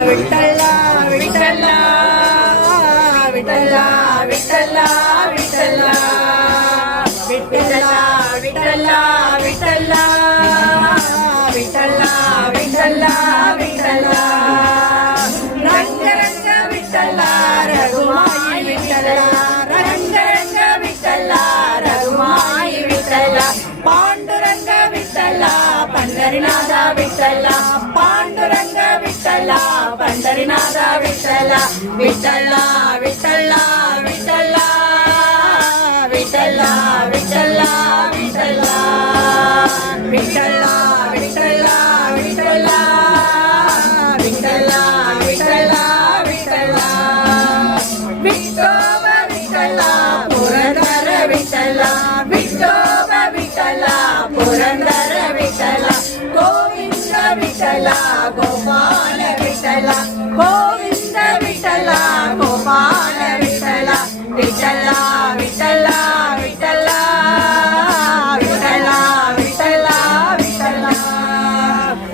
Ahí está. விட்டல்லா விட்டல்லா விட்டல்லா விட்டல்லா விட்டல்லா விட்டல்லா விட்டல்லா விட்டல்லா விட்டல்லா விட்டல்லா விட்டல்லா விட்டல்லா விட்டல்லா விட்டோப விட்டல்லா Purandara விட்டல்லா விட்டோப விட்டல்லா Purandara விட்டல்லா Govind விட்டல்லா Gopala விட்டல்லா Govind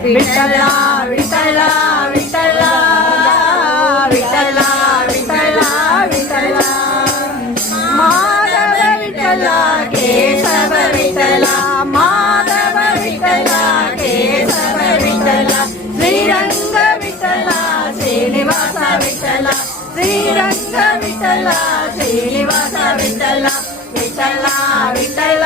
Vitthala Vitthala Vitthala Vitthala Vitthala Vitthala. Madhava Vitthala Keshava Vitthala Madhava Vitthala Keshava Vitthala. Sriranga Vitthala Srinivasa Vitthala. Sriranga Vitthala Srinivasa Vitthala. Vitthala Vitthala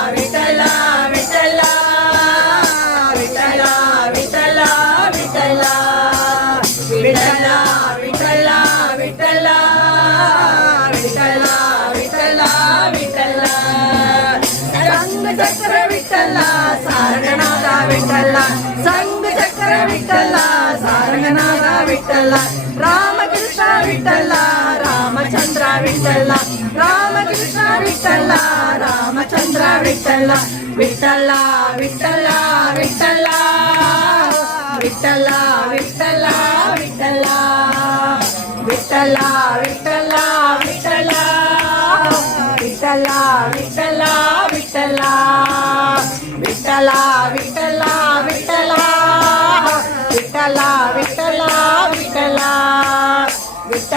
சக்கர விட்டல்லா சாரங்கநாதா விட்டல்லா. சங்கு சக்கர விட்டல்லா சாரங்கநாதா விட்டல்லா. ராமகிருஷ்ணா விட்டல்லா ராமச்சந்திரா விட்டல்லா. ராமகிருஷ்ணா விட்டல்லா ராமச்சந்திரா விட்டல்லா. விட்டல்லா விட்டல்லா விட்டல்லா. விட்டல்லா விட்டல்லா விட்டல்லா. விட்டல்லா விட்டல்லா விட்டல்லா. விட்டல்லா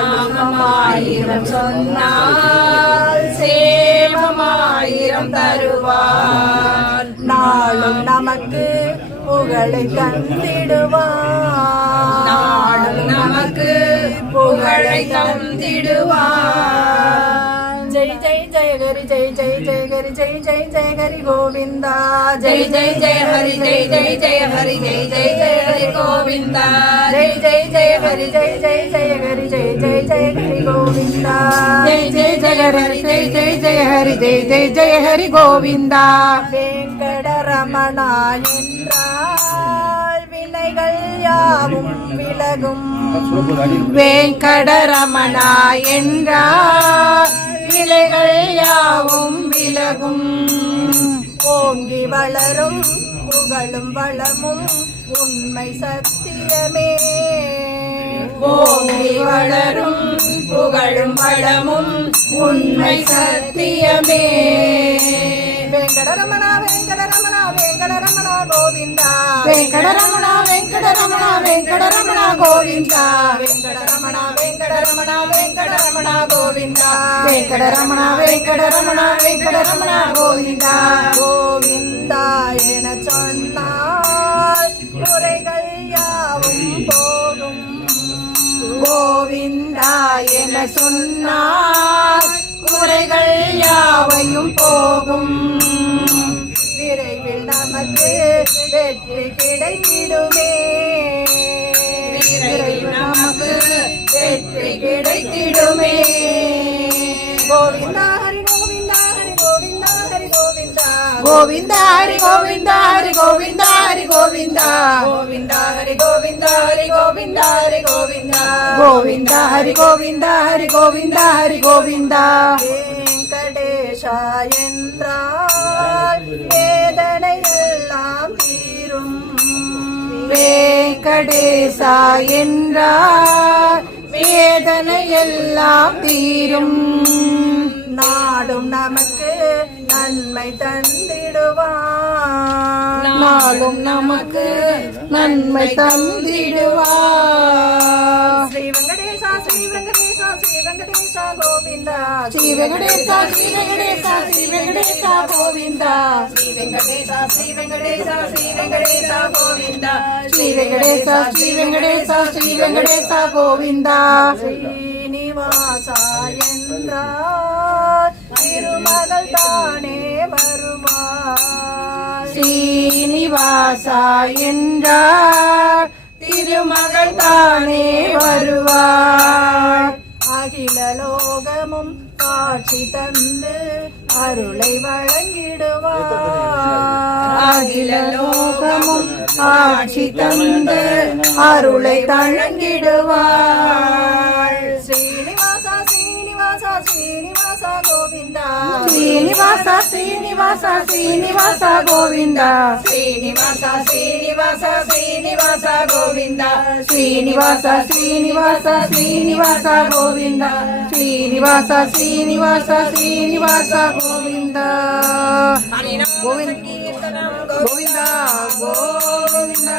நாமமாயிரம் சொன்னால் சேமமாயிரம் தருவார் நாளும் நமக்கு புகழை தந்திடுவார் நாளும் நமக்கு புகழை தந்திடுவார் జయ గరి జయ జయ జయ గరి జయ జయ జయ గరి గోవింద జయ జయ జయ హరి జయ జయ జయ హరి జయ జయ జయ హరి గోవింద జయ జయ జయ హరి జయ జయ జయ గరి జయ జయ జయ హరి గోవింద జయ జయ జయ హరి జయ జయ జయ హరి జయ జయ జయ హరి గోవింద వెంకటరమణాయ வினைகள் யாவும் விலகும் வெங்கடரமணா என்றார் விலைகள் யாவும் விலகும். ஓங்கி வளரும் புகழும் வளமும் உண்மை சத்தியமே. ஓங்கி வளரும் புகழும் வளமும் உண்மை சத்தியமே. வெங்கடரமணா வெங்கடரமணா வெங்கடரமணா கோவிந்தா. வெங்கடரமணா வெங்கடரமணா வெங்கடரமண. గోవిందా వెంకటరమణ వెంకటరమణ వెంకటరమణ గోవిందా వెంకటరమణ వెంకటరమణ వెంకటరమణ గోవిందా గోవిందా என சொன்னாய் குறைகள் யாவும் போகும் கோவிந்தா என சொன்னார் குறைகள் விரைவில் நமக்கு வெற்றி கிடைத்திடுமே நமக்கு வெற்றி கிடைத்திடுமே கோவிந்தா ஹரி கோவிந்தா ஹரி கோவிந்தா ஹரி கோவிந்தா கோவிந்தா ஹரி கோவிந்தா ஹரி கோவிந்தா ஹரி கோவிந்தா கோவிந்தா ஹரி கோவிந்தா ஹரி கோவிந்தா ஹரி கோவிந்தா கோவிந்தா ஹரி கோவிந்தா ஹரி கோவிந்தா ஹரி கோவிந்தா என்றால் வேதனை எல்லாம் தீரும் வெங்கடேசா என்றார். வேதனை எல்லாம் தீரும். நாடும் நமக்கு நன்மை தந்திடுவார். நாளும் நமக்கு நன்மை தந்திடுவார். ஸ்ரீ ஸ்ரீ ஸ்ரீ வெங்கடேசா கோவிந்தா ஸ்ரீ வெங்கடேசா ஸ்ரீ வெங்கடேசா கோவிந்தா. ஸ்ரீ வெங்கடேசா ஸ்ரீ வெங்கடேசா ஸ்ரீ வெங்கடேசா கோவிந்தா. ஸ்ரீ வெங்கடேசா ஸ்ரீ வெங்கடேசா ஸ்ரீ வெங்கடேசா கோவிந்தா திருமகள் தானே வருவார் ஸ்ரீனிவாசா என்றார். திருமகள் தானே வருவார் அகிலலோகமும் காட்சி தந்து அருளை வழங்கிடுவார். அகிலலோகமும் காட்சி தந்து அருளை வழங்கிடுவார். கோவிந்தா ஸ்ரீனிவாசா ஸ்ரீனிவாசா ஸ்ரீனிவாசா கோவிந்தா ஸ்ரீனிவாசா ஸ்ரீனிவாசா ஸ்ரீனிவாசா கோவிந்தா ஸ்ரீனிவாசா ஸ்ரீனிவாசா ஸ்ரீனிவாசா கோவிந்தா ஸ்ரீனிவாசா ஸ்ரீனிவாசா ஸ்ரீனிவாசா கோவிந்தா கோவிந்தா கோவிந்தா கோவிந்தா